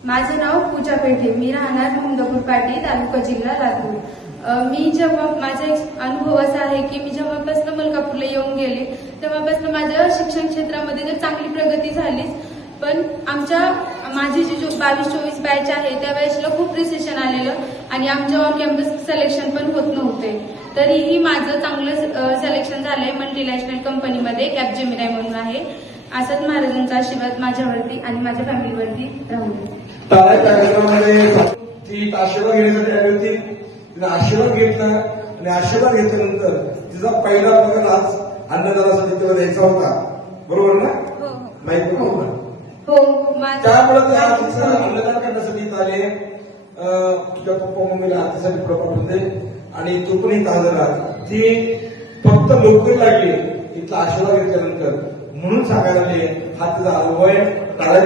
माझे नाव पूजा पेठे, मी राहणार मुंदापूर पाटी, तालुका जिल्हा लातूर। मी जेव्हा माझा एक अनुभव असा आहे की मी जेव्हापासून मलकापूरला येऊन गेले तेव्हापासून माझ्या शिक्षण क्षेत्रामध्ये तर चांगली प्रगती झालीच, पण माझी जी 22-24 बॅच आहे त्या बॅचला खूप रिसेशन आलेलं आणि आमच्या ऑन कॅम्पस सिलेक्शन पण होत नव्हते। तरीही माझं चांगलं सिलेक्शन झालंय मल्टीनॅशनल कंपनीमध्ये, कॅपजेमिनाय म्हणून आहे। असंच महाराजांचा आशीर्वाद माझ्यावरती आणि माझ्या फॅमिलीवरती राहू दे। टाळ्या कार्यक्रमामध्ये ती आशीर्वाद घेण्यासाठी आली होती, तिने आशीर्वाद घेतला आणि आशीर्वाद घेतल्यानंतर तिचा पहिला पगार आज अन्नदानासाठी तेव्हा द्यायचा होता, बरोबर ना? माहिती होतं हो, त्यामुळे ते आज अन्नदान करण्यासाठी इथं आले। तुझ्या पप्पा मम्मीला हातासाठी प्रभाव दे आणि तू पण इथं हजर राहा। ती फक्त नोकरी लागली इथला आशीर्वाद घेतल्यानंतर म्हणून सांगायला आले, हा तिचा अनुभव आहे। टाळ्या